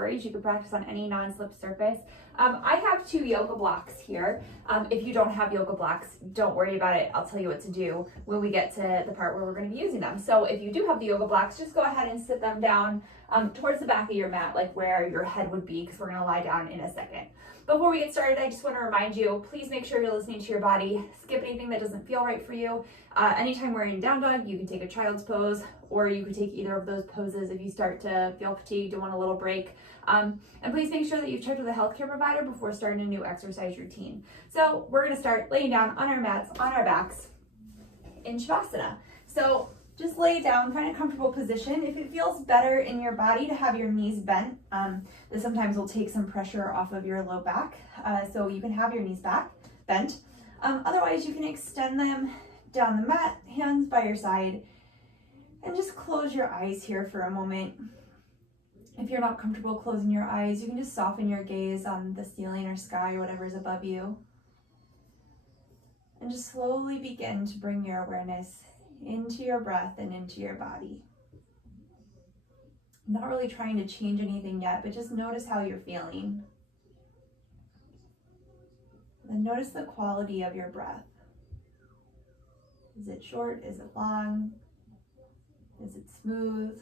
worries. You can practice on any non-slip surface. I have 2 yoga blocks here. If you don't have yoga blocks, don't worry about it. I'll tell you what to do when we get to the part where we're going to be using them. So if you do have the yoga blocks, just go ahead and sit them down towards the back of your mat, like where your head would be, because we're going to lie down in a second. Before we get started, I just want to remind you, please make sure you're listening to your body. Skip anything that doesn't feel right for you. Anytime we're in down dog, you can take a child's pose, or you could take either of those poses if you start to feel fatigued and want a little break. And please make sure that you've checked with a healthcare provider before starting a new exercise routine. So we're going to start laying down on our mats, on our backs in Shavasana. So just lay down, find a comfortable position. If it feels better in your body to have your knees bent, this sometimes will take some pressure off of your low back. So you can have your knees bent. Otherwise, you can extend them down the mat, hands by your side, and just close your eyes here for a moment. If you're not comfortable closing your eyes, you can just soften your gaze on the ceiling or sky or whatever is above you. And just slowly begin to bring your awareness into your breath and into your body. Not really trying to change anything yet, but just notice how you're feeling. And notice the quality of your breath. Is it short? Is it long? Is it smooth?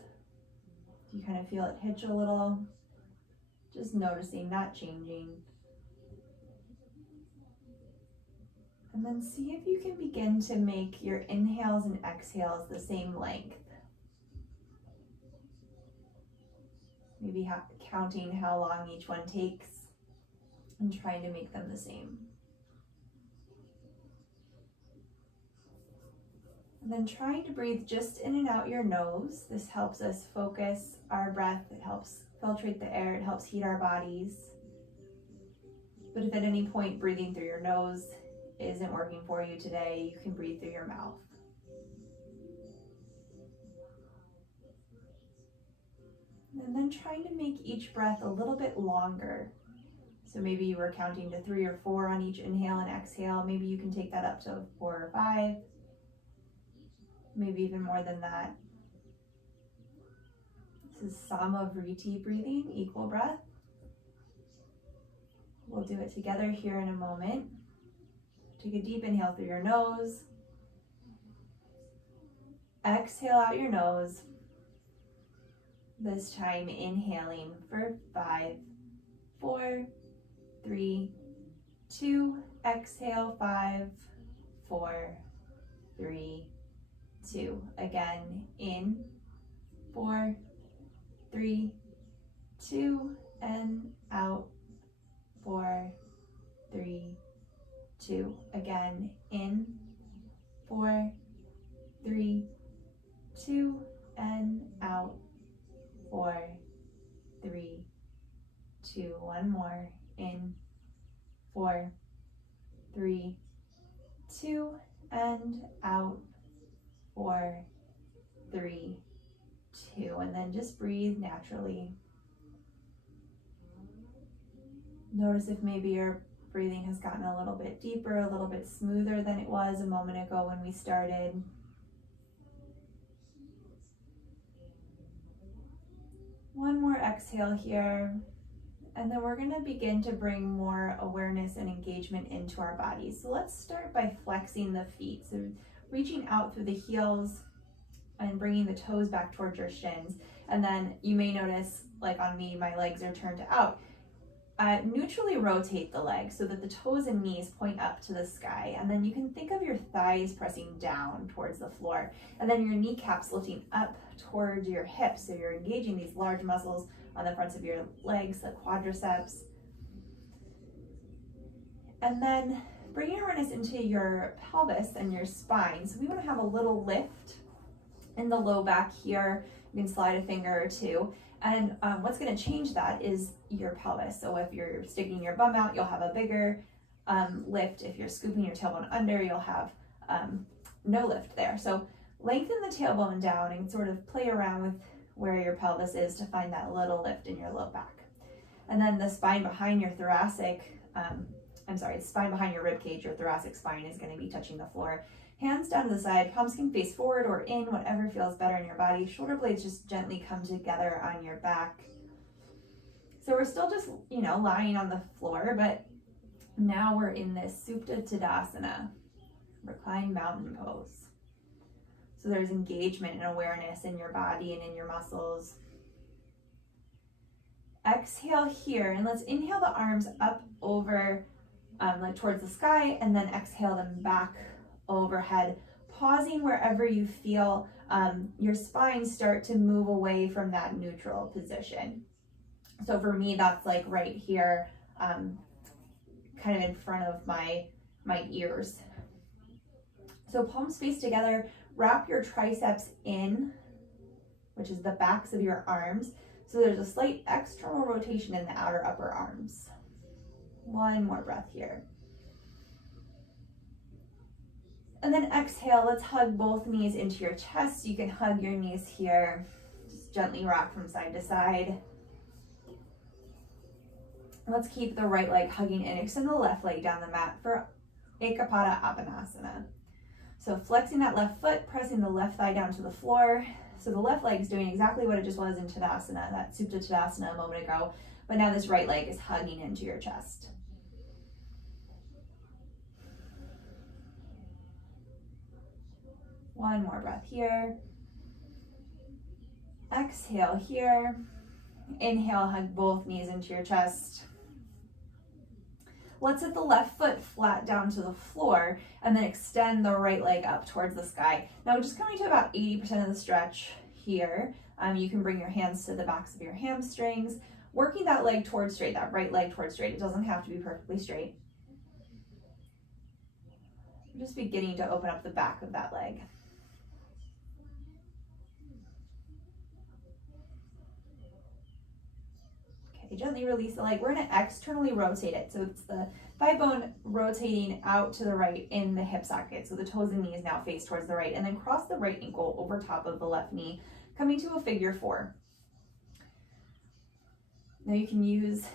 Do you kind of feel it hitch a little? Just noticing, not changing. And then see if you can begin to make your inhales and exhales the same length. Maybe counting how long each one takes and trying to make them the same. And then trying to breathe just in and out your nose. This helps us focus our breath. It helps filtrate the air. It helps heat our bodies. But if at any point breathing through your nose isn't working for you today, you can breathe through your mouth. And then trying to make each breath a little bit longer. So maybe you were counting to 3 or 4 on each inhale and exhale. Maybe you can take that up to 4 or 5. Maybe even more than that. This is Samavriti breathing, equal breath. We'll do it together here in a moment. Take a deep inhale through your nose. Exhale out your nose. This time inhaling for 5, 4, 3, 2. Exhale 5, 4, 3, 2. Again, in 4, 3, 2, and out 4, 3, 2. Again, in 4, 3, 2, and out 4, 3, 2. One more. In 4, 3, 2, and out 4, 3, 2. And then just breathe naturally. Notice if maybe your breathing has gotten a little bit deeper, a little bit smoother than it was a moment ago when we started. One more exhale here. And then we're going to begin to bring more awareness and engagement into our bodies. So let's start by flexing the feet. So reaching out through the heels and bringing the toes back towards your shins. And then you may notice, like on me, my legs are turned out. Neutrally rotate the legs so that the toes and knees point up to the sky. And then you can think of your thighs pressing down towards the floor. And then your kneecaps lifting up towards your hips. So you're engaging these large muscles on the fronts of your legs, the quadriceps. And then bring your awareness into your pelvis and your spine. So we want to have a little lift in the low back here. You can slide a finger or two. And what's going to change that is your pelvis. So if you're sticking your bum out, you'll have a bigger lift. If you're scooping your tailbone under, you'll have no lift there. So lengthen the tailbone down and sort of play around with where your pelvis is to find that little lift in your low back. And then the spine behind your spine behind your rib cage, your thoracic spine is going to be touching the floor. Hands down to the side, palms can face forward or in, whatever feels better in your body. Shoulder blades just gently come together on your back. So we're still just, lying on the floor, but now we're in this Supta Tadasana, reclined mountain pose. So there's engagement and awareness in your body and in your muscles. Exhale here, and let's inhale the arms up over, like towards the sky, and then exhale them back overhead, pausing wherever you feel your spine start to move away from that neutral position. So for me, that's like right here, kind of in front of my ears. So palms face together, wrap your triceps in, which is the backs of your arms. So there's a slight external rotation in the outer upper arms. One more breath here. And then exhale, let's hug both knees into your chest. You can hug your knees here. Just gently rock from side to side. Let's keep the right leg hugging in. Extend the left leg down the mat for Ekapada Apanasana. So flexing that left foot, pressing the left thigh down to the floor. So the left leg is doing exactly what it just was in Tadasana, that Supta Tadasana a moment ago. But now this right leg is hugging into your chest. One more breath here. Exhale here. Inhale, hug both knees into your chest. Let's hit the left foot flat down to the floor and then extend the right leg up towards the sky. Now just coming to about 80% of the stretch here. You can bring your hands to the backs of your hamstrings, working that leg towards straight, that right leg towards straight. It doesn't have to be perfectly straight. Just beginning to open up the back of that leg. Gently release the leg. We're going to externally rotate it. So it's the thigh bone rotating out to the right in the hip socket. So the toes and knees now face towards the right, and then cross the right ankle over top of the left knee, coming to a figure four. Now you can use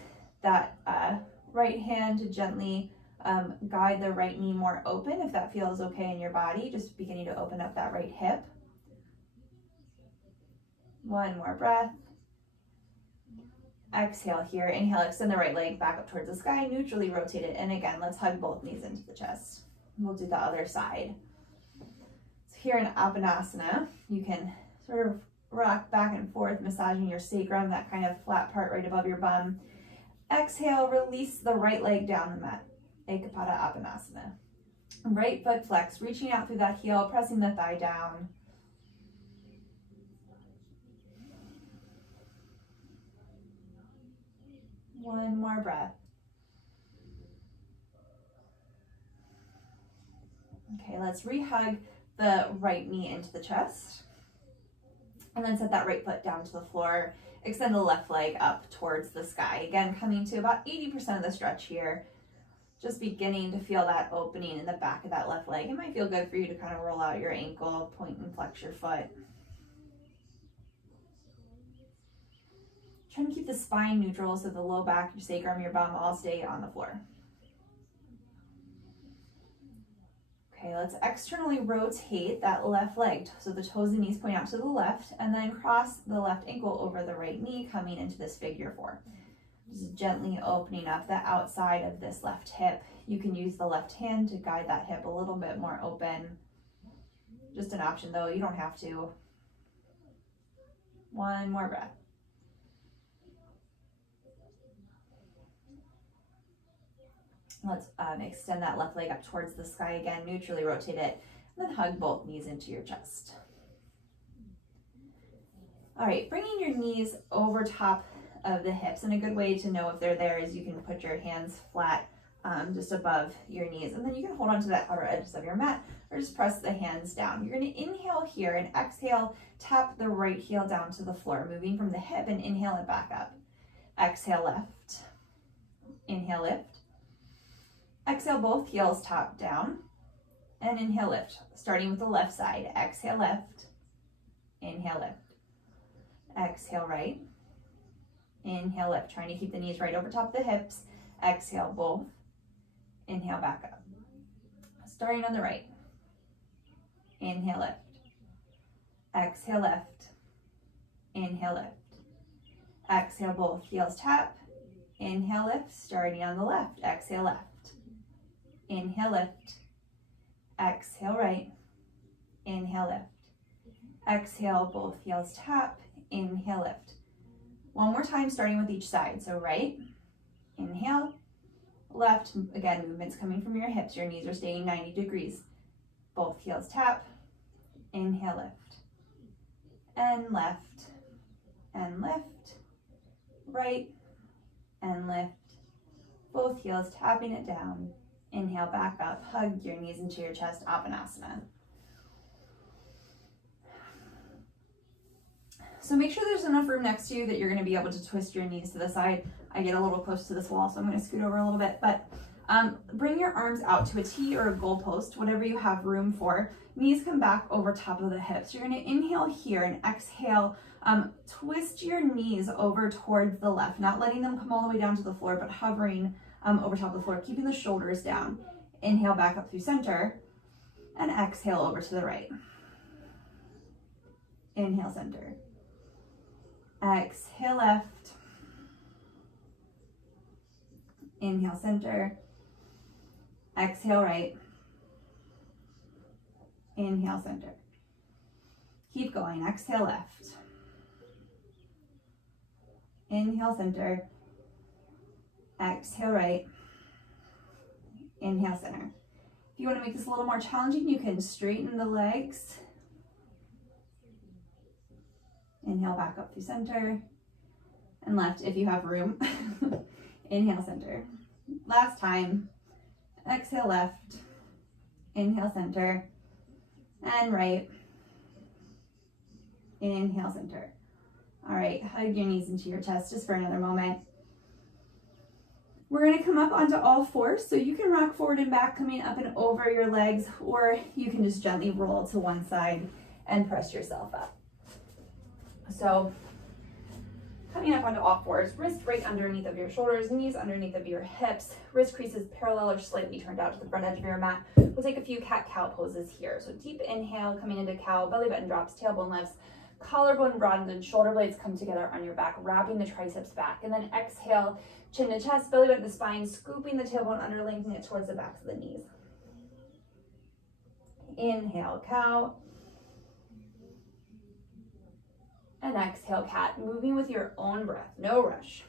that right hand to gently guide the right knee more open if that feels okay in your body. Just beginning to open up that right hip. One more breath. Exhale here. Inhale, extend the right leg back up towards the sky, neutrally rotate it. And again, let's hug both knees into the chest. We'll do the other side. So here in Apanasana, you can sort of rock back and forth, massaging your sacrum, that kind of flat part right above your bum. Exhale, release the right leg down the mat. Ekapada Apanasana. Right foot flex, reaching out through that heel, pressing the thigh down. One more breath. Okay, let's re-hug the right knee into the chest. And then set that right foot down to the floor. Extend the left leg up towards the sky. Again, coming to about 80% of the stretch here. Just beginning to feel that opening in the back of that left leg. It might feel good for you to kind of roll out your ankle, point and flex your foot. Try and keep the spine neutral so the low back, your sacrum, your bum all stay on the floor. Okay, let's externally rotate that left leg. So the toes and knees point out to the left, and then cross the left ankle over the right knee, coming into this figure four. Just gently opening up the outside of this left hip. You can use the left hand to guide that hip a little bit more open. Just an option though, you don't have to. One more breath. Let's extend that left leg up towards the sky again, neutrally rotate it, and then hug both knees into your chest. All right, bringing your knees over top of the hips, and a good way to know if they're there is you can put your hands flat just above your knees, and then you can hold onto that outer edges of your mat or just press the hands down. You're going to inhale here and exhale, tap the right heel down to the floor, moving from the hip, and inhale it back up. Exhale, left. Inhale, lift. Exhale, both heels top down, and inhale, lift. Starting with the left side. Exhale, left. Inhale, lift. Exhale, right. Inhale, lift. Trying to keep the knees right over top of the hips. Exhale, both. Inhale, back up. Starting on the right. Inhale, lift. Exhale, left. Inhale, lift. Exhale, both heels tap. Inhale, lift, starting on the left. Exhale, left. Inhale, lift. Exhale, right. Inhale, lift. Exhale, both heels tap. Inhale, lift. One more time, starting with each side. So right, inhale, left. Again, movements coming from your hips. Your knees are staying 90 degrees. Both heels tap. Inhale, lift. And left. And lift. Right. And lift. Both heels tapping it down. Inhale, back up. Hug your knees into your chest. Apanasana. So make sure there's enough room next to you that you're going to be able to twist your knees to the side. I get a little close to this wall, so I'm going to scoot over a little bit. But bring your arms out to a T or a goal post, whatever you have room for. Knees come back over top of the hips. You're going to inhale here and exhale. Twist your knees over towards the left, not letting them come all the way down to the floor, but hovering over top of the floor, keeping the shoulders down. Inhale back up through center and exhale over to the right. Inhale, center. Exhale, left. Inhale, center. Exhale, right. Inhale, center. Keep going. Exhale, left. Inhale, center. Exhale, right. Inhale, center. If you want to make this a little more challenging, you can straighten the legs. Inhale, back up through center. And left if you have room. Inhale, center. Last time. Exhale, left. Inhale, center. And right. Inhale, center. All right, hug your knees into your chest just for another moment. We're gonna come up onto all fours, so you can rock forward and back, coming up and over your legs, or you can just gently roll to one side and press yourself up. So coming up onto all fours, wrist right underneath of your shoulders, knees underneath of your hips, wrist creases parallel or slightly turned out to the front edge of your mat. We'll take a few cat-cow poses here. So deep inhale, coming into cow, belly button drops, tailbone lifts, collarbone broadens, and shoulder blades come together on your back, wrapping the triceps back. And then exhale, chin to chest, belly button to the spine, scooping the tailbone under, lengthening it towards the backs of the knees. Inhale, cow. And exhale, cat, moving with your own breath, no rush.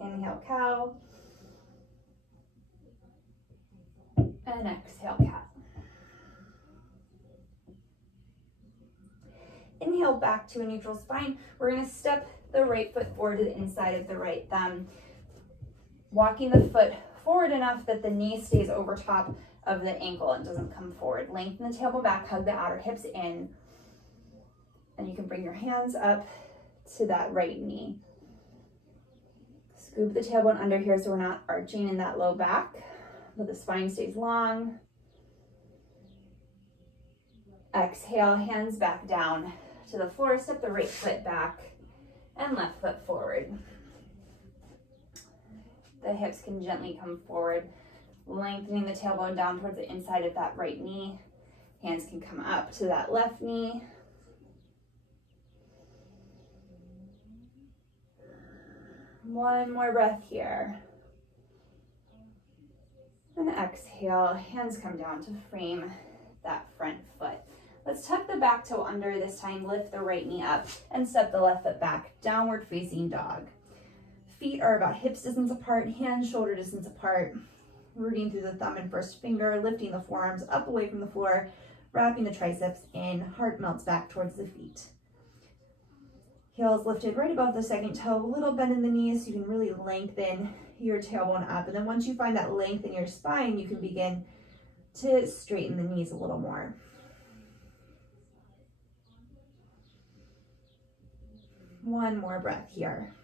Inhale, cow. And exhale, cat. Inhale back to a neutral spine. We're going to step the right foot forward to the inside of the right thumb, walking the foot forward enough that the knee stays over top of the ankle and doesn't come forward. Lengthen the tailbone back, hug the outer hips in, and you can bring your hands up to that right knee. Scoop the tailbone under here so we're not arching in that low back, but the spine stays long. Exhale, hands back down to the floor, step the right foot back and left foot forward. The hips can gently come forward, lengthening the tailbone down towards the inside of that right knee. Hands can come up to that left knee. One more breath here. And exhale, hands come down to frame that front foot. Let's tuck the back toe under this time, lift the right knee up, and step the left foot back, downward facing dog. Feet are about hips distance apart, hands shoulder distance apart. Rooting through the thumb and first finger, lifting the forearms up away from the floor, wrapping the triceps in, heart melts back towards the feet. Heels lifted right above the second toe, a little bend in the knees so you can really lengthen your tailbone up. And then once you find that length in your spine, you can begin to straighten the knees a little more. One more breath here.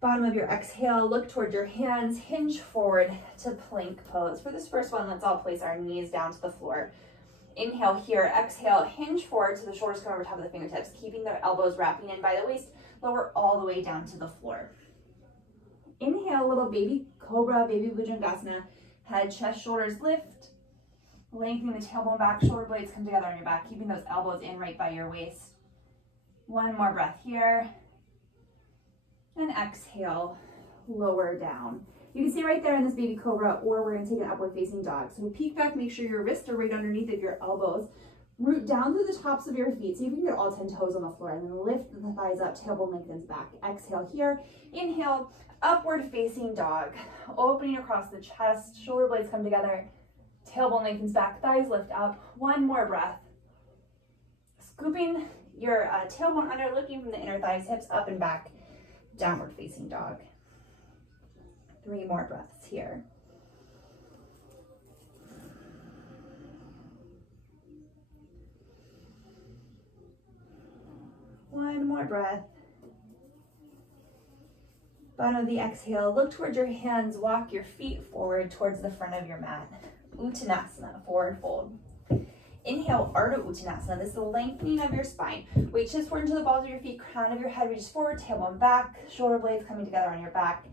Bottom of your exhale, look toward your hands, hinge forward to plank pose. For this first one, let's all place our knees down to the floor. Inhale here, exhale, hinge forward so the shoulders come over top of the fingertips, keeping the elbows wrapping in by the waist, lower all the way down to the floor. Inhale, little baby cobra, baby bhujangasana, head, chest, shoulders lift, lengthening the tailbone back, shoulder blades come together on your back, keeping those elbows in right by your waist. One more breath here. And exhale, lower down. You can see right there in this baby cobra, or we're gonna take an upward facing dog. So peek back, make sure your wrists are right underneath of your elbows. Root down through the tops of your feet. See if you can get all 10 toes on the floor, and then lift the thighs up, tailbone lengthens back. Exhale here, inhale, upward facing dog. Opening across the chest, shoulder blades come together, tailbone lengthens back, thighs lift up. One more breath. Scooping your tailbone under, lifting from the inner thighs, hips up and back, downward facing dog. 3 more breaths here. One more breath. Bottom of the exhale, look towards your hands, walk your feet forward towards the front of your mat. Uttanasana, forward fold. Inhale, Ardha Uttanasana. This is the lengthening of your spine. Weight shifts forward into the balls of your feet, crown of your head reaches forward, tailbone back, shoulder blades coming together on your back.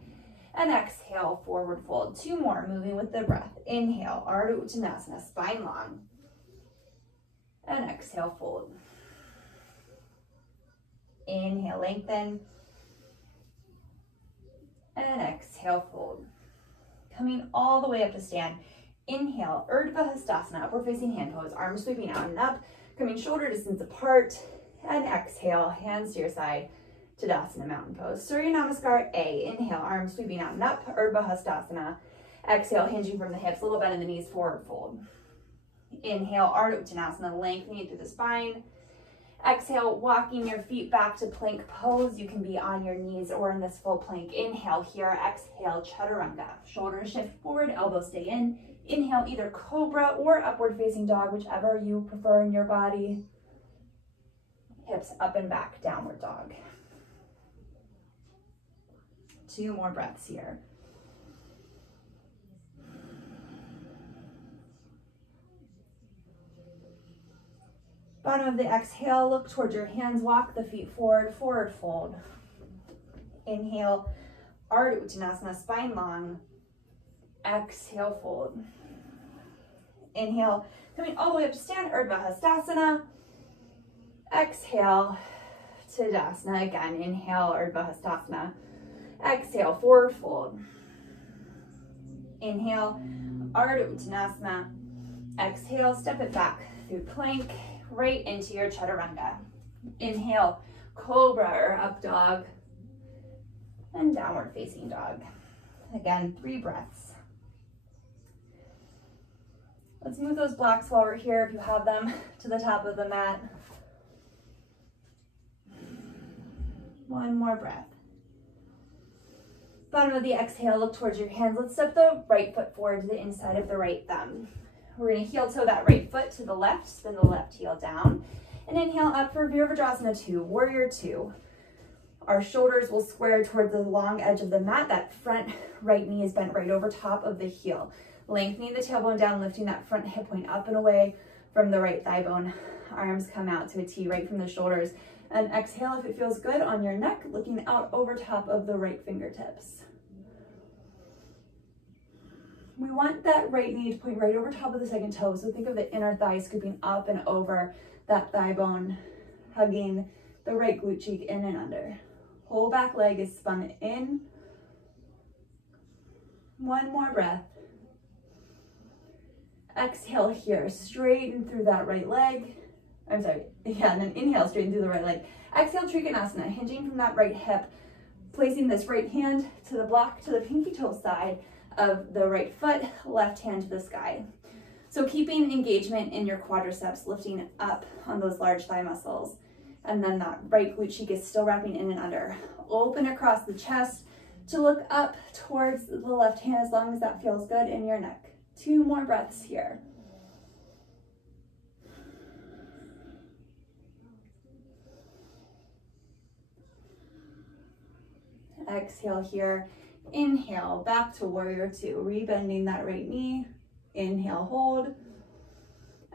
And exhale, forward fold. 2 more, moving with the breath. Inhale, Ardha Uttanasana, spine long. And exhale, fold. Inhale, lengthen. And exhale, fold. Coming all the way up to stand. Inhale, Urdhva Hastasana, upward facing hand pose, arms sweeping out and up, coming shoulder distance apart. And exhale, hands to your side. Tadasana, mountain pose. Surya Namaskar A. Inhale, arms sweeping out and up, Urdhva Hastasana. Exhale, hinging from the hips, little bend in the knees, forward fold. Inhale, Ardha Uttanasana, lengthening through the spine. Exhale, walking your feet back to plank pose. You can be on your knees or in this full plank. Inhale here, exhale, Chaturanga. Shoulders shift forward, elbows stay in. Inhale, either cobra or upward facing dog, whichever you prefer in your body. Hips up and back, downward dog. 2 more breaths here. Bottom of the exhale, look towards your hands, walk the feet forward, forward fold. Inhale, Ardha Uttanasana, spine long. Exhale, fold. Inhale, coming all the way up to stand, Urdhva Hastasana. Exhale, Tadasana again. Inhale, Urdhva Hastasana. Exhale, forward fold. Inhale, Ardha Uttanasana. Exhale, step it back through plank, right into your Chaturanga. Inhale, cobra or up dog, and downward facing dog. Again, 3 breaths. Let's move those blocks while we're here, if you have them, to the top of the mat. 1 more breath. Bottom of the exhale, look towards your hands. Let's step the right foot forward to the inside of the right thumb. We're going to heel toe that right foot to the left, spin the left heel down, and inhale up for Virabhadrasana 2, Warrior 2. Our shoulders will square toward the long edge of the mat. That front right knee is bent right over top of the heel. Lengthening the tailbone down, lifting that front hip point up and away from the right thigh bone. Arms come out to a T right from the shoulders. And exhale if it feels good on your neck, looking out over top of the right fingertips. We want that right knee to point right over top of the second toe. So think of the inner thigh scooping up and over that thigh bone, hugging the right glute cheek in and under. Whole back leg is spun in. 1 more breath. Exhale here, straighten through that right leg. And then inhale, straighten through the right leg. Exhale, Trikonasana, hinging from that right hip, placing this right hand to the block, to the pinky toe side of the right foot, left hand to the sky. So keeping engagement in your quadriceps, lifting up on those large thigh muscles. And then that right glute cheek is still wrapping in and under. Open across the chest to look up towards the left hand as long as that feels good in your neck. 2 more breaths here. Exhale here. Inhale, back to Warrior 2. Rebending that right knee. Inhale, hold.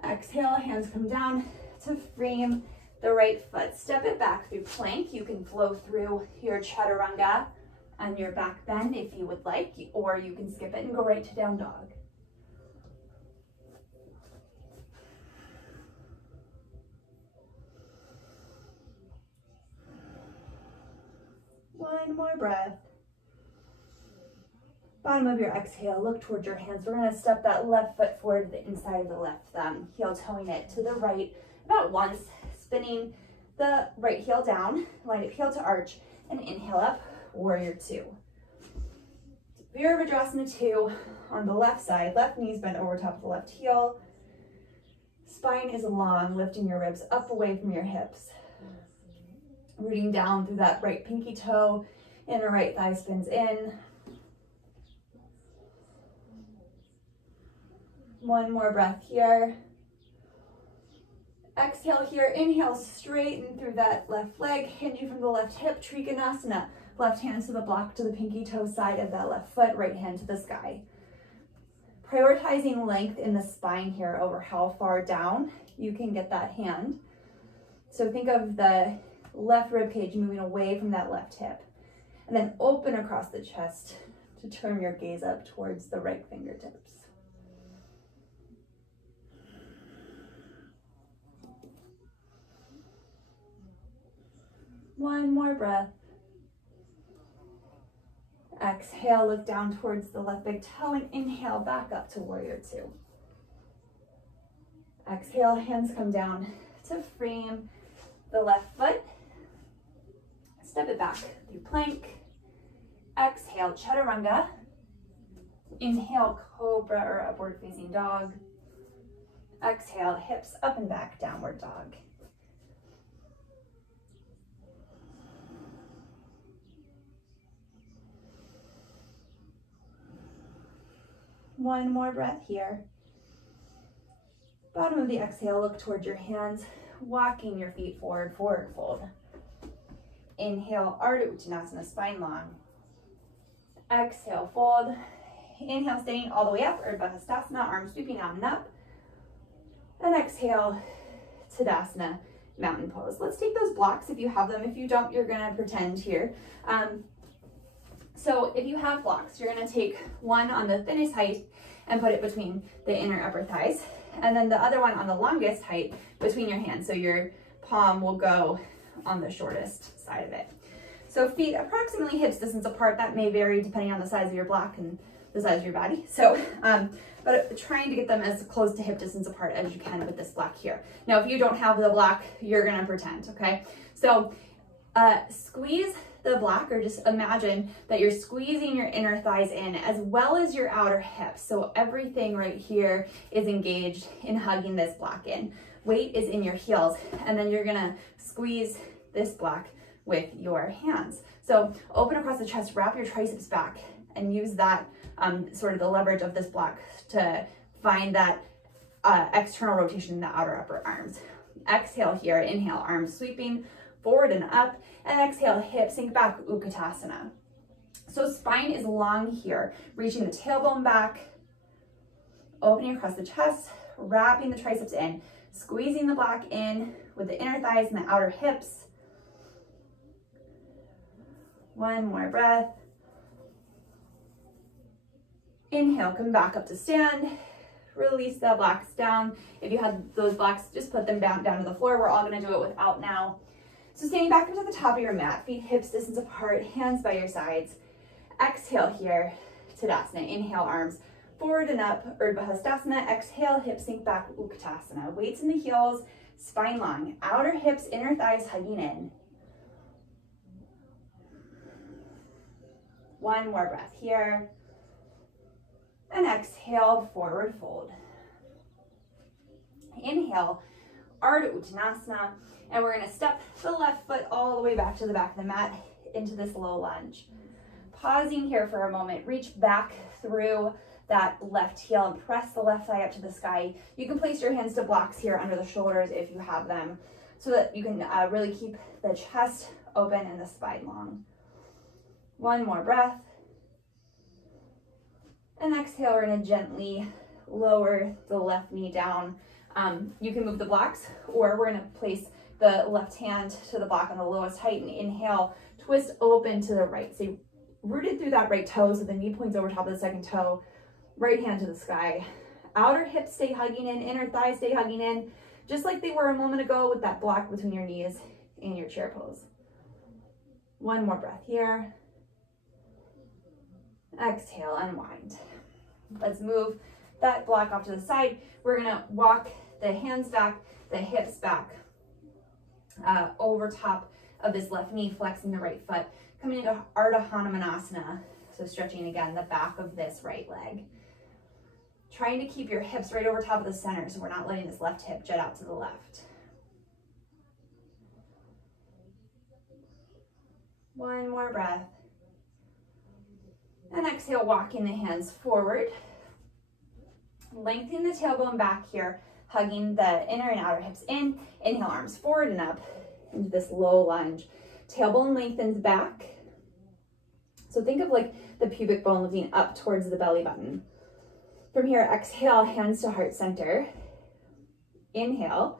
Exhale, hands come down to frame the right foot. Step it back through plank. You can flow through your Chaturanga and your back bend if you would like, or you can skip it and go right to down dog. One more breath. Bottom of your exhale, look towards your hands. We're gonna step that left foot forward to the inside of the left thumb, heel toeing it to the right about once, spinning the right heel down, line up heel to arch, and inhale up, warrior two. Virabhadrasana 2 on the left side, left knees bent over top of the left heel. Spine is long, lifting your ribs up away from your hips. Rooting down through that right pinky toe, inner right thigh spins in. One more breath here. Exhale here, inhale, straighten through that left leg, hinging from the left hip, Trikonasana. Left hand to the block to the pinky toe side of that left foot, right hand to the sky. Prioritizing length in the spine here over how far down you can get that hand. So think of the left rib cage moving away from that left hip. And then open across the chest to turn your gaze up towards the right fingertips. One more breath. Exhale, look down towards the left big toe and inhale back up to warrior two. Exhale, hands come down to frame the left foot. Step it back through plank. Exhale, chaturanga. Inhale, cobra or upward facing dog. Exhale, hips up and back, downward dog. One more breath here. Bottom of the exhale, look towards your hands, walking your feet forward, forward fold. Inhale, Ardha Uttanasana, spine long. Exhale, fold. Inhale, staying all the way up, Urdhva Hastasana, arms sweeping out and up. And exhale, Tadasana, mountain pose. Let's take those blocks if you have them. If you don't, you're gonna pretend here. So if you have blocks, you're gonna take one on the thinnest height and put it between the inner upper thighs, and then the other one on the longest height between your hands. So your palm will go on the shortest side of it. So feet approximately hips distance apart. That may vary depending on the size of your block and the size of your body. So, but trying to get them as close to hip distance apart as you can with this block here. Now, if you don't have the block, you're gonna pretend, okay? So squeeze the block, or just imagine that you're squeezing your inner thighs in as well as your outer hips. So everything right here is engaged in hugging this block in. Weight is in your heels, and then you're gonna squeeze this block with your hands. So open across the chest, wrap your triceps back, and use that sort of the leverage of this block to find that external rotation in the outer upper arms. Exhale here, inhale, arms sweeping forward and up, and exhale, hips sink back, Utkatasana. So spine is long here, reaching the tailbone back, opening across the chest, wrapping the triceps in, squeezing the block in with the inner thighs and the outer hips. One more breath. Inhale, come back up to stand. Release the blocks down. If you had those blocks, just put them down to the floor. We're all gonna do it without now. So standing back up to the top of your mat, feet hips distance apart, hands by your sides. Exhale here, Tadasana. Inhale, arms forward and up, Urdhva Hastasana. Exhale, hips sink back, Utkatasana. Weights in the heels, spine long. Outer hips, inner thighs hugging in. One more breath here. And exhale, forward fold. Inhale, Ardha Uttanasana. And we're gonna step the left foot all the way back to the back of the mat into this low lunge. Pausing here for a moment, reach back through that left heel and press the left thigh up to the sky. You can place your hands to blocks here under the shoulders if you have them, so that you can really keep the chest open and the spine long. One more breath. And exhale, we're gonna gently lower the left knee down. You can move the blocks, or we're gonna place the left hand to the block on the lowest height and inhale, twist open to the right. So rooted through that right toe, so the knee points over top of the second toe, right hand to the sky. Outer hips stay hugging in, inner thighs stay hugging in, just like they were a moment ago with that block between your knees in your chair pose. One more breath here. Exhale, unwind. Let's move that block off to the side. We're gonna walk the hands back, the hips back, over top of this left knee, flexing the right foot, coming into Ardha Hanumanasana. So stretching again the back of this right leg. Trying to keep your hips right over top of the center so we're not letting this left hip jet out to the left. One more breath. And exhale, walking the hands forward. Lengthening the tailbone back here, hugging the inner and outer hips in. Inhale, arms forward and up into this low lunge. Tailbone lengthens back. So think of like the pubic bone lifting up towards the belly button. From here, exhale, hands to heart center. Inhale.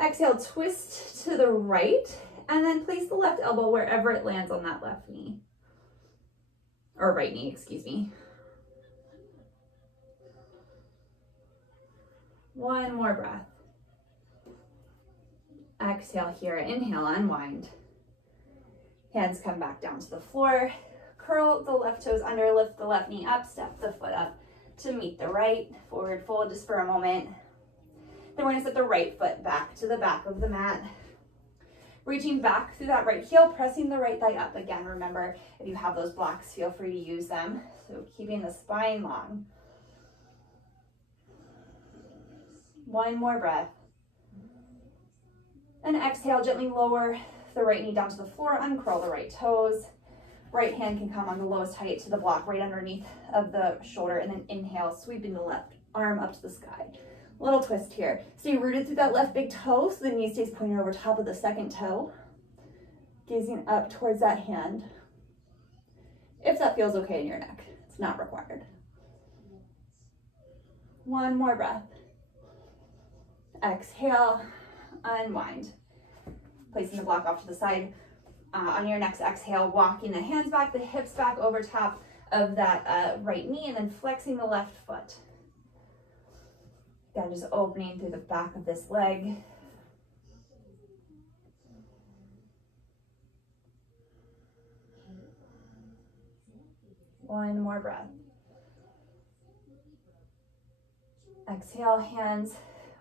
Exhale, twist to the right, and then place the left elbow wherever it lands on that left knee. Or right knee, excuse me. One more breath. Exhale here, inhale, unwind. Hands come back down to the floor. Curl the left toes under, lift the left knee up, step the foot up to meet the right. Forward fold just for a moment. Then we're gonna set the right foot back to the back of the mat. Reaching back through that right heel, pressing the right thigh up. Again, remember, if you have those blocks, feel free to use them. So keeping the spine long. One more breath. And exhale, gently lower the right knee down to the floor, uncurl the right toes. Right hand can come on the lowest height to the block right underneath of the shoulder, and then inhale, sweeping the left arm up to the sky. Little twist here. Stay rooted through that left big toe so the knee stays pointed over top of the second toe. Gazing up towards that hand. If that feels okay in your neck, it's not required. One more breath. Exhale, unwind. Placing the block off to the side. On your next exhale, walking the hands back, the hips back over top of that right knee, and then flexing the left foot. Again, just opening through the back of this leg. One more breath. Exhale, hands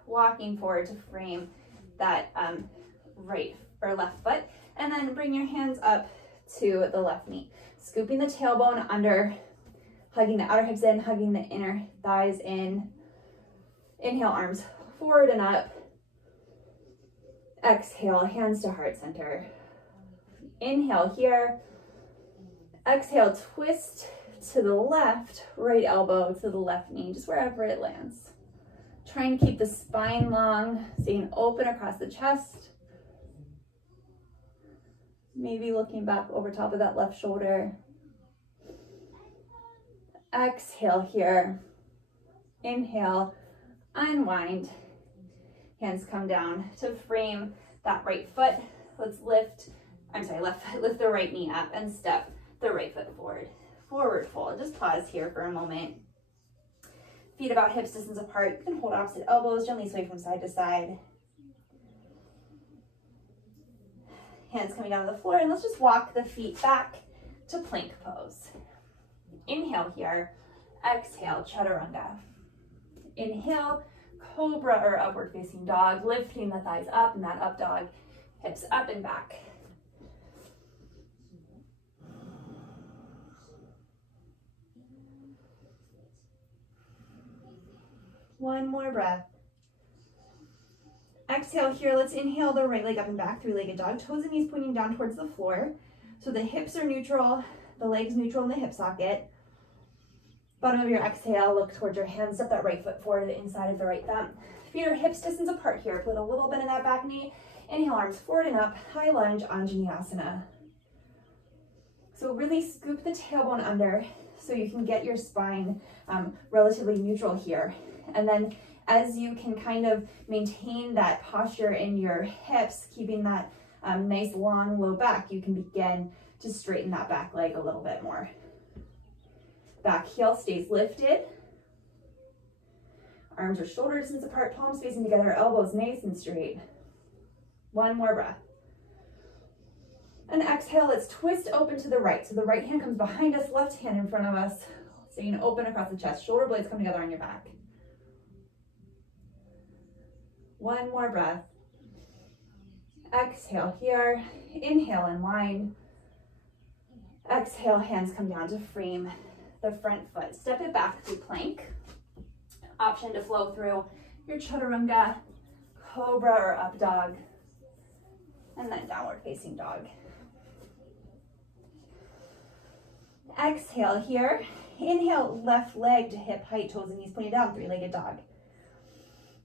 walking forward to frame that right or left foot. And then bring your hands up to the left knee. Scooping the tailbone under, hugging the outer hips in, hugging the inner thighs in. Inhale, arms forward and up. Exhale, hands to heart center. Inhale here. Exhale, twist to the left, right elbow to the left knee, just wherever it lands. Trying to keep the spine long, staying open across the chest. Maybe looking back over top of that left shoulder. Exhale here. Inhale, unwind. Hands come down to frame that right foot. Let's lift the right knee up and step the right foot forward. Forward fold. Just pause here for a moment. Feet about hips distance apart. You can hold opposite elbows, gently sway from side to side. Hands coming down to the floor, and let's just walk the feet back to plank pose. Inhale here. Exhale, chaturanga. Inhale, cobra or upward facing dog, lifting the thighs up in that up dog, hips up and back. One more breath. Exhale here, let's inhale the right leg up and back, three-legged dog, toes and knees pointing down towards the floor. So the hips are neutral, the legs neutral in the hip socket. Bottom of your exhale, look towards your hands, step that right foot forward to the inside of the right thumb. Feet are hips distance apart here, put a little bit in that back knee. Inhale, arms forward and up, high lunge, Anjaneyasana. So really scoop the tailbone under so you can get your spine relatively neutral here. And then as you can kind of maintain that posture in your hips, keeping that nice long low back, you can begin to straighten that back leg a little bit more. Back heel stays lifted. Arms are shoulder distance apart, palms facing together, elbows nice and straight. One more breath. And exhale, let's twist open to the right. So the right hand comes behind us, left hand in front of us. Staying open across the chest. Shoulder blades come together on your back. One more breath. Exhale here. Inhale, unwind. Exhale, hands come down to frame the front foot. Step it back through plank. Option to flow through your chaturanga, cobra or up dog, and then downward facing dog. Exhale here. Inhale, left leg to hip height, toes and knees pointed down, three-legged dog.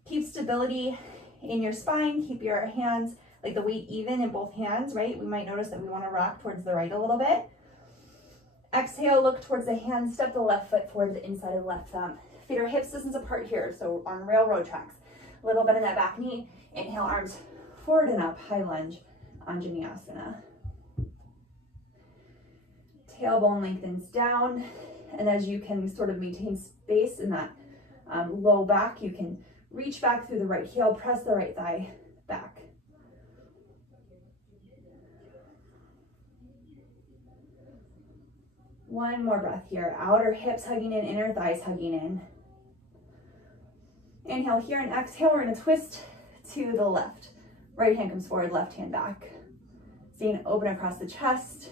Keep stability in your spine. Keep your hands, like the weight even in both hands, right? We might notice that we want to rock towards the right a little bit. Exhale, look towards the hands, step the left foot forward to the inside of the left thumb. Feet are hips distance apart here, so on railroad tracks. A little bit in that back knee. Inhale, arms forward and up, high lunge, Anjaneyasana. Tailbone lengthens down, and as you can sort of maintain space in that low back, you can reach back through the right heel, press the right thigh back. One more breath here. Outer hips hugging in, inner thighs hugging in. Inhale here and exhale. We're going to twist to the left. Right hand comes forward, left hand back. Staying open across the chest.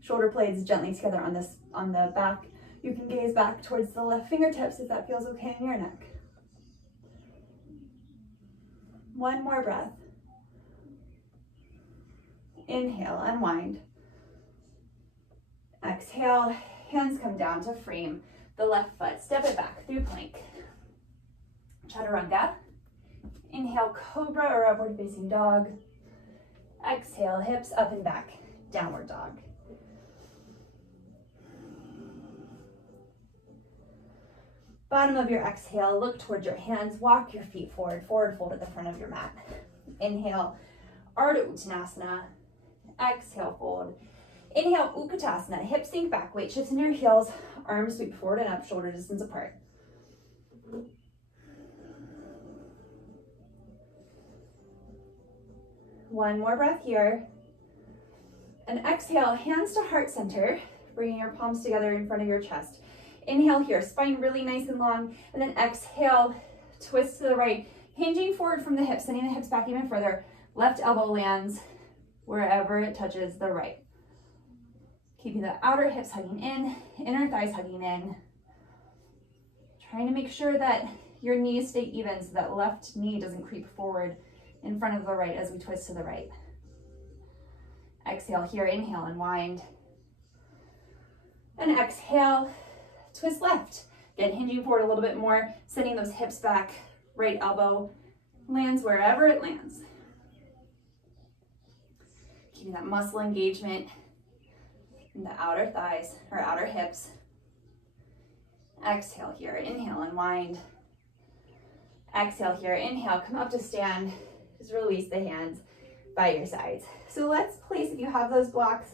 Shoulder blades gently together on the back. You can gaze back towards the left fingertips if that feels okay in your neck. One more breath. Inhale, unwind. Exhale, hands come down to frame the left foot. Step it back through plank. Chaturanga. Inhale, cobra or upward facing dog. Exhale, hips up and back, downward dog. Bottom of your exhale, look towards your hands, walk your feet forward, forward fold at the front of your mat. Inhale, Ardha Uttanasana. Exhale, fold. Inhale, Utkatasana. Hips sink back, weight shifts in your heels, arms sweep forward and up, shoulder distance apart. One more breath here. And exhale, hands to heart center, bringing your palms together in front of your chest. Inhale here, spine really nice and long, and then exhale, twist to the right, hinging forward from the hips, sending the hips back even further. Left elbow lands wherever it touches the right. Keeping the outer hips hugging in, inner thighs hugging in. Trying to make sure that your knees stay even so that left knee doesn't creep forward in front of the right as we twist to the right. Exhale here, inhale, unwind. And exhale, twist left. Again, hinging forward a little bit more, sending those hips back. Right elbow lands wherever it lands. Keeping that muscle engagement in the outer thighs or outer hips. Exhale here, inhale, unwind. Exhale here, inhale, come up to stand. Just release the hands by your sides. So let's place, if you have those blocks,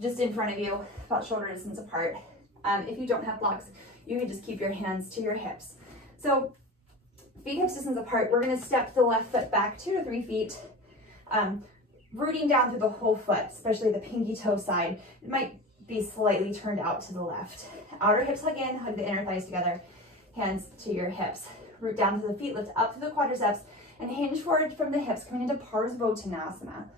just in front of you, about shoulder distance apart. If you don't have blocks, you can just keep your hands to your hips. So feet hips distance apart, we're gonna step the left foot back 2 to 3 feet, rooting down through the whole foot, especially the pinky toe side. It might be slightly turned out to the left. Outer hips hug in, hug the inner thighs together, hands to your hips. Root down to the feet, lift up through the quadriceps, and hinge forward from the hips, coming into Parsvottanasana.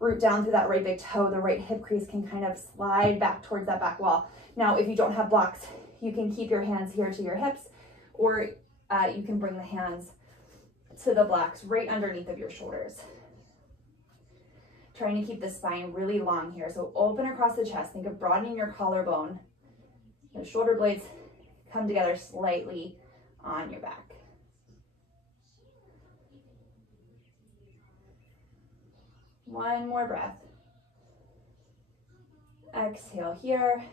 Root down through that right big toe. The right hip crease can kind of slide back towards that back wall. Now, if you don't have blocks, you can keep your hands here to your hips, or you can bring the hands to the blocks right underneath of your shoulders. Trying to keep the spine really long here. So open across the chest. Think of broadening your collarbone. The shoulder blades come together slightly on your back. One more breath. Exhale here.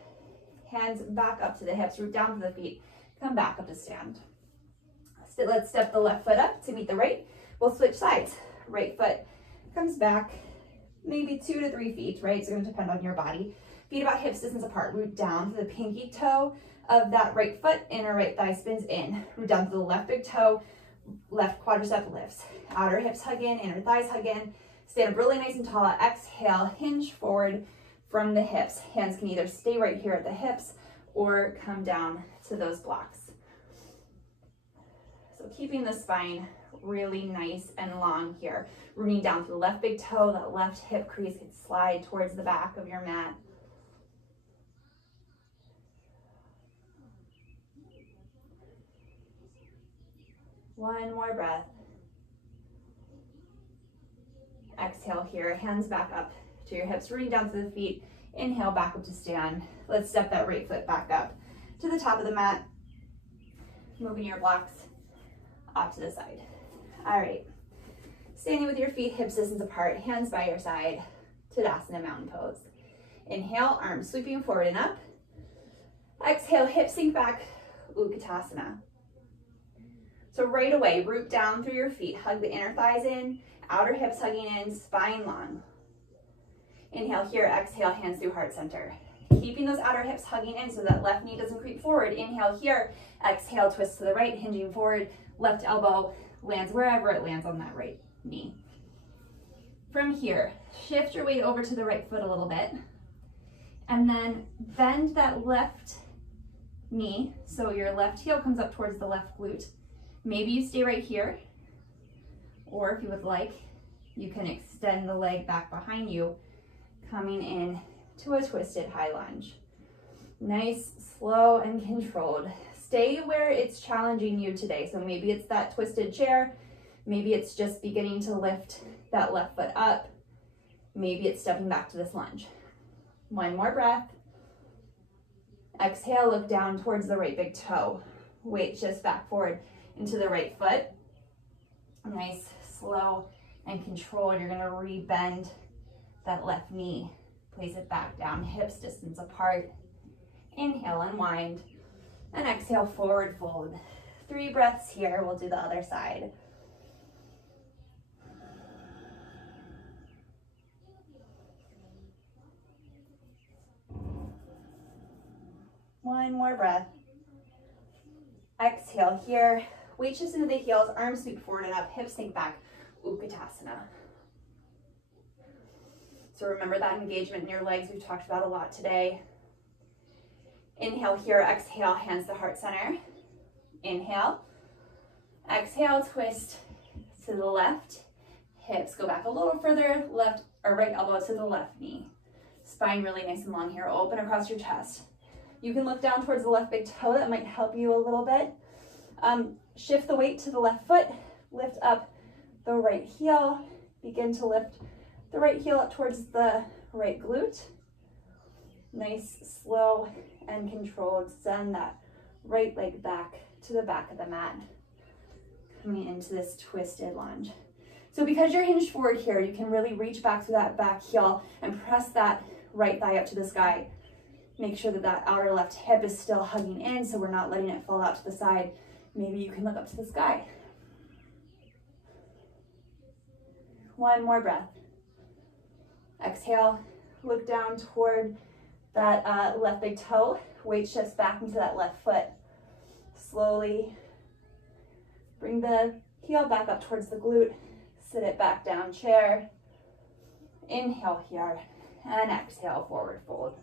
Hands back up to the hips, root down to the feet. Come back up to stand. Let's step the left foot up to meet the right. We'll switch sides. Right foot comes back maybe 2 to 3 feet, right? It's going to depend on your body. Feet about hips distance apart. Root down to the pinky toe of that right foot. Inner right thigh spins in. Root down to the left big toe. Left quadricep lifts. Outer hips hug in, inner thighs hug in. Stand up really nice and tall. Exhale, hinge forward from the hips. Hands can either stay right here at the hips or come down to those blocks. So keeping the spine really nice and long here. Rooting down through the left big toe, that left hip crease can slide towards the back of your mat. One more breath. Exhale here, hands back up to your hips, rooting down through the feet. Inhale, back up to stand. Let's step that right foot back up to the top of the mat. Moving your blocks off to the side. All right. Standing with your feet hips distance apart, hands by your side, Tadasana mountain pose. Inhale, arms sweeping forward and up. Exhale, hips sink back, Utkatasana. So right away, root down through your feet, hug the inner thighs in, outer hips hugging in, spine long. Inhale here, exhale, hands through heart center. Keeping those outer hips hugging in so that left knee doesn't creep forward. Inhale here, exhale, twist to the right, hinging forward, left elbow lands wherever it lands on that right knee. From here, shift your weight over to the right foot a little bit, and then bend that left knee so your left heel comes up towards the left glute. Maybe you stay right here, or if you would like, you can extend the leg back behind you, coming in to a twisted high lunge. Nice, slow, and controlled. Stay where it's challenging you today. So maybe it's that twisted chair, maybe it's just beginning to lift that left foot up, maybe it's stepping back to this lunge. One more breath. Exhale, look down towards the right big toe. Weight shifts back forward into the right foot. Nice, slow, and controlled. You're gonna re-bend that left knee. Place it back down, hips distance apart. Inhale, unwind. And exhale, forward fold. 3 breaths here. We'll do the other side. One more breath. Exhale here. Weight shifts into the heels, arms sweep forward and up, hips sink back, Utkatasana. So remember that engagement in your legs we've talked about a lot today. Inhale here, exhale, hands to heart center. Inhale. Exhale, twist to the left. Hips go back a little further, left or right elbow to the left knee. Spine really nice and long here, open across your chest. You can look down towards the left big toe, that might help you a little bit. Shift the weight to the left foot, lift up the right heel, begin to lift the right heel up towards the right glute. Nice, slow, and controlled. Send that right leg back to the back of the mat, coming into this twisted lunge. So because you're hinged forward here, you can really reach back to that back heel and press that right thigh up to the sky. Make sure that that outer left hip is still hugging in so we're not letting it fall out to the side. Maybe you can look up to the sky. One more breath. Exhale, look down toward that left big toe. Weight shifts back into that left foot. Slowly bring the heel back up towards the glute. Sit it back down, chair. Inhale here, and exhale, forward fold.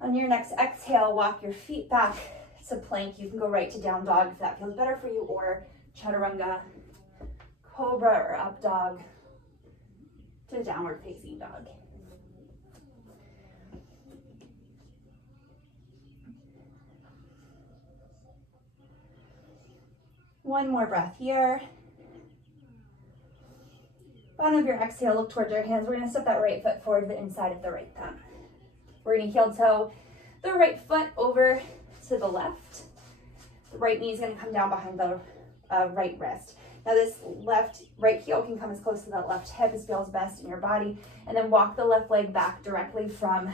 On your next exhale, walk your feet back to plank. You can go right to down dog if that feels better for you, or chaturanga, cobra, or up dog to downward facing dog. One more breath here. Bottom of your exhale, look towards your hands. We're going to step that right foot forward to the inside of the right thumb. We're going to heel toe the right foot over to the left. The right knee is going to come down behind the right wrist. Now this right heel can come as close to that left hip as feels best in your body, and then walk the left leg back directly from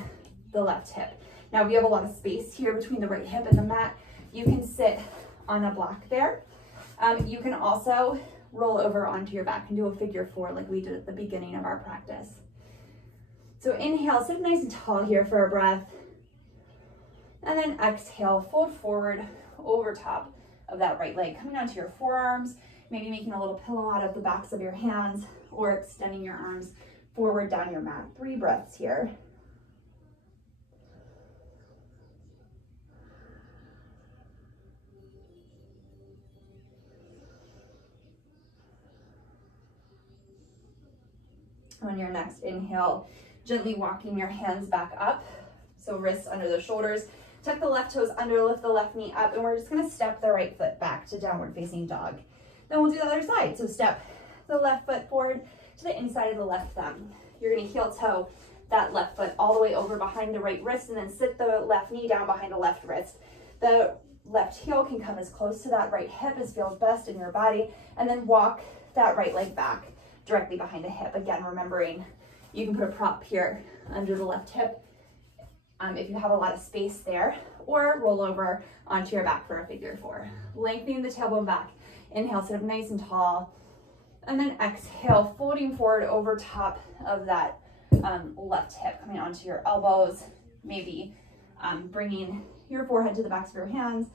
the left hip. Now we have a lot of space here between the right hip and the mat. You can sit on a block there. You can also roll over onto your back and do a figure 4 like we did at the beginning of our practice. So inhale, sit nice and tall here for a breath. And then exhale, fold forward over top of that right leg, coming onto your forearms, maybe making a little pillow out of the backs of your hands, or extending your arms forward down your mat. 3 breaths here. On your next inhale, gently walking your hands back up. So wrists under the shoulders, tuck the left toes under, lift the left knee up, and we're just gonna step the right foot back to downward facing dog. Then we'll do the other side. So step the left foot forward to the inside of the left thumb. You're gonna heel toe that left foot all the way over behind the right wrist, and then sit the left knee down behind the left wrist. The left heel can come as close to that right hip as feels best in your body, and then walk that right leg back directly behind the hip. Again, remembering you can put a prop here under the left hip if you have a lot of space there, or roll over onto your back for a figure 4. Lengthening the tailbone back. Inhale, sit up nice and tall. And then exhale, folding forward over top of that left hip, coming onto your elbows, maybe bringing your forehead to the backs of your hands,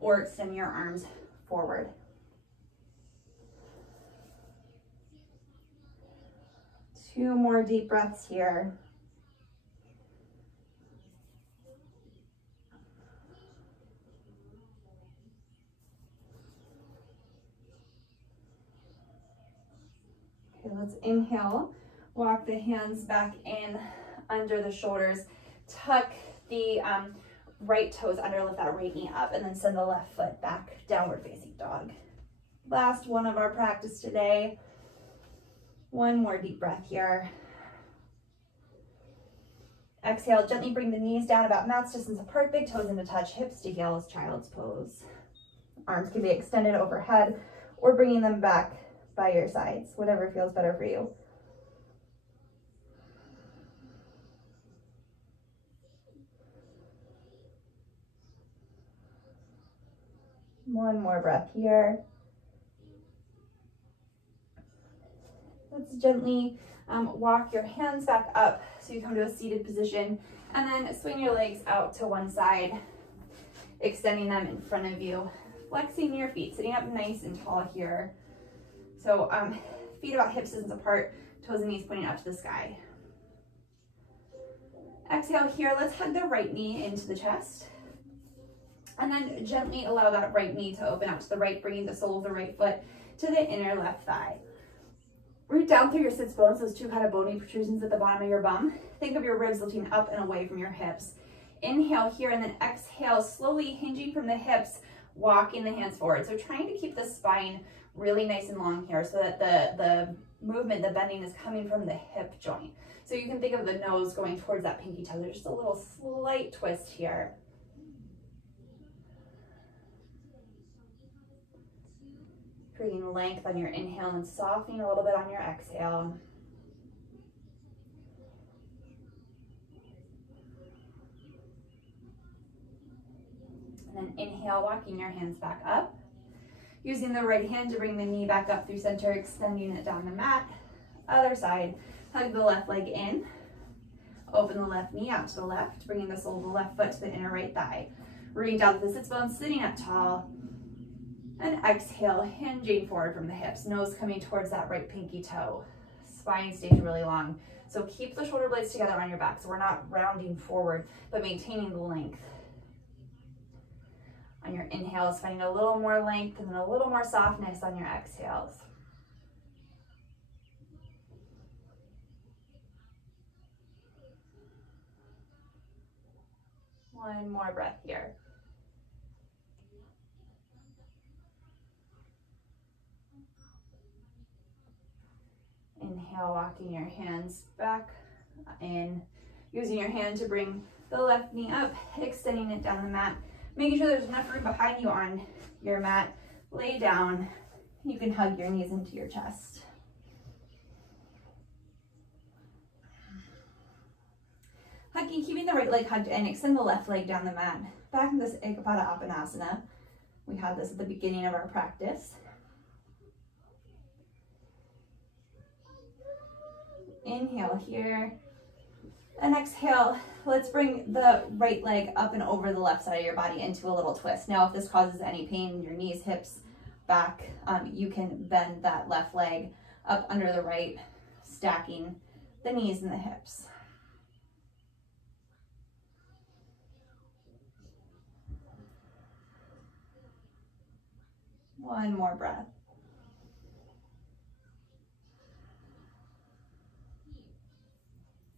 or extending your arms forward. Two more deep breaths here. Okay, let's inhale. Walk the hands back in under the shoulders. Tuck the right toes under, lift that right knee up, and then send the left foot back, downward facing dog. Last one of our practice today. One more deep breath here. Exhale, gently bring the knees down about mouth distance apart, big toes into touch, hips to heels, child's pose. Arms can be extended overhead or bringing them back by your sides, whatever feels better for you. One more breath here. Let's gently walk your hands back up so you come to a seated position, and then swing your legs out to one side, extending them in front of you, flexing your feet, sitting up nice and tall here. So feet about hip distance apart, toes and knees pointing up to the sky. Exhale here, let's hug the right knee into the chest, and then gently allow that right knee to open out to the right, bringing the sole of the right foot to the inner left thigh. Root down through your sits bones, those two kind of bony protrusions at the bottom of your bum. Think of your ribs lifting up and away from your hips. Inhale here, and then exhale, slowly hinging from the hips, walking the hands forward. So trying to keep the spine really nice and long here so that the movement, the bending is coming from the hip joint. So you can think of the nose going towards that pinky toe. There's just a little slight twist here. Creating length on your inhale and softening a little bit on your exhale. And then inhale, walking your hands back up. Using the right hand to bring the knee back up through center, extending it down the mat. Other side, hug the left leg in. Open the left knee out to the left, bringing the sole of the left foot to the inner right thigh. Rooting down to the sits bones, sitting up tall. And exhale, hinging forward from the hips, nose coming towards that right pinky toe. Spine stays really long. So keep the shoulder blades together on your back so we're not rounding forward, but maintaining the length. On your inhales, finding a little more length and then a little more softness on your exhales. One more breath here. Inhale, walking your hands back in, using your hand to bring the left knee up, extending it down the mat, making sure there's enough room behind you on your mat. Lay down. You can hug your knees into your chest. Hugging, keeping the right leg hugged in, extend the left leg down the mat. Back in this Ekapada Appanasana. We had this at the beginning of our practice. Inhale here. And exhale, let's bring the right leg up and over the left side of your body into a little twist. Now, if this causes any pain in your knees, hips, back, you can bend that left leg up under the right, stacking the knees and the hips. One more breath.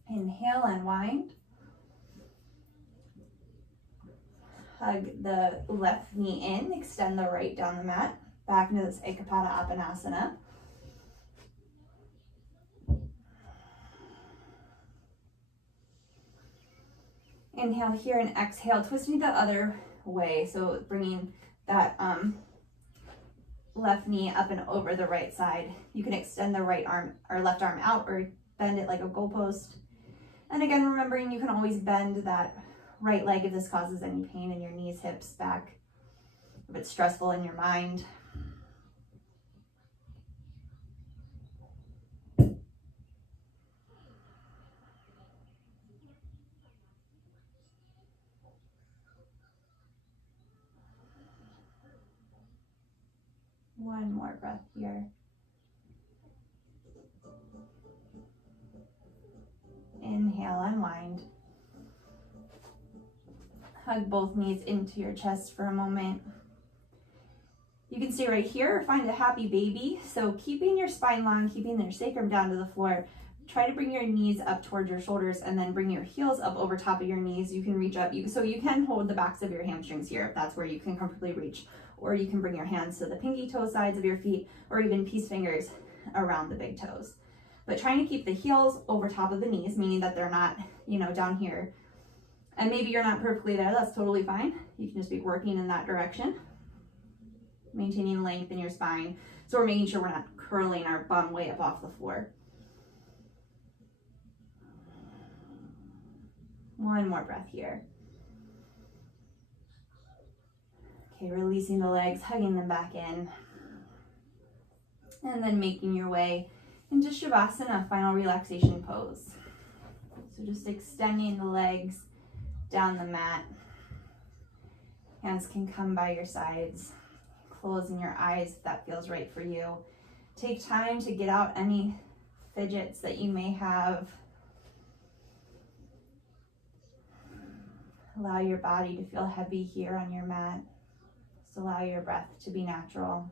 Inhale, unwind. Hug the left knee in, extend the right down the mat, back into this Ekapada Apanasana. Inhale here and exhale, twisting the other way. So bringing that left knee up and over the right side. You can extend the right arm or left arm out or bend it like a goalpost. And again, remembering you can always bend that right leg if this causes any pain in your knees, hips, back, if it's stressful in your mind. One more breath here. Inhale, unwind. Hug both knees into your chest for a moment. You can stay right here or find a happy baby. So keeping your spine long, keeping your sacrum down to the floor. Try to bring your knees up towards your shoulders and then bring your heels up over top of your knees. You can reach up, so you can hold the backs of your hamstrings here if that's where you can comfortably reach. Or you can bring your hands to the pinky toe sides of your feet or even peace fingers around the big toes. But trying to keep the heels over top of the knees, meaning that they're not, down here. And maybe you're not perfectly there, that's totally fine. You can just be working in that direction. Maintaining length in your spine. So we're making sure we're not curling our bum way up off the floor. One more breath here. Okay, releasing the legs, hugging them back in. And then making your way into Shavasana, final relaxation pose. So just extending the legs down the mat. Hands can come by your sides. Closing your eyes if that feels right for you. Take time to get out any fidgets that you may have. Allow your body to feel heavy here on your mat. Just allow your breath to be natural.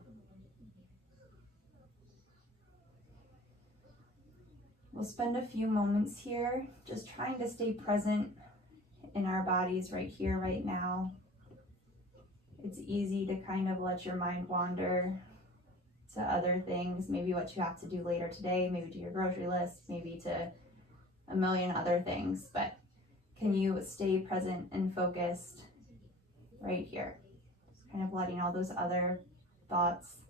We'll spend a few moments here just trying to stay present in our bodies right here, right now. It's easy to kind of let your mind wander to other things, maybe what you have to do later today, maybe to your grocery list, maybe to a million other things, but can you stay present and focused right here? Just kind of letting all those other thoughts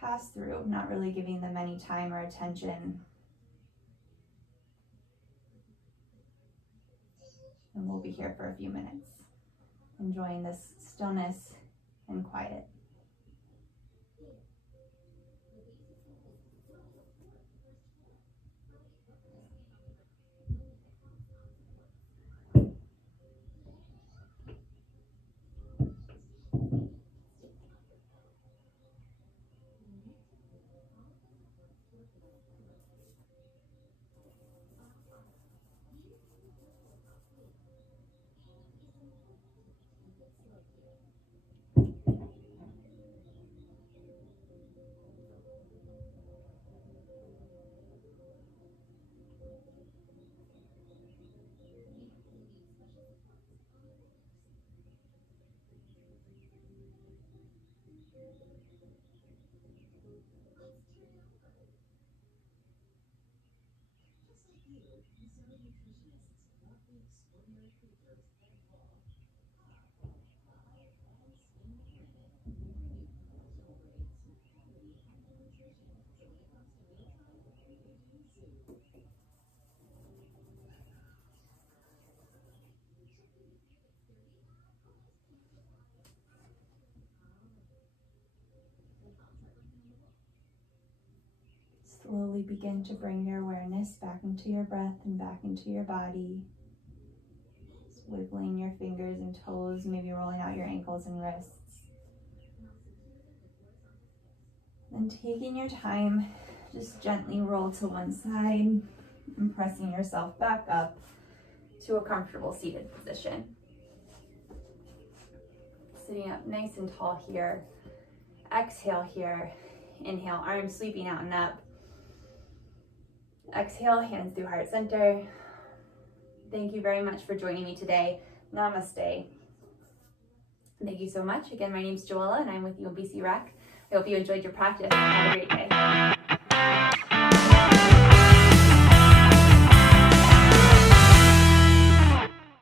pass through, not really giving them any time or attention. And we'll be here for a few minutes, enjoying this stillness and quiet. Slowly begin to bring your awareness back into your breath and back into your body. Just wiggling your fingers and toes, maybe rolling out your ankles and wrists. Then taking your time, just gently roll to one side and pressing yourself back up to a comfortable seated position. Sitting up nice and tall here. Exhale here. Inhale, arms sweeping out and up. Exhale, hands through heart center. Thank you very much for joining me today. Namaste. Thank you so much. Again, my name is Joella and I'm with UMBC Rec. I hope you enjoyed your practice. Have a great day.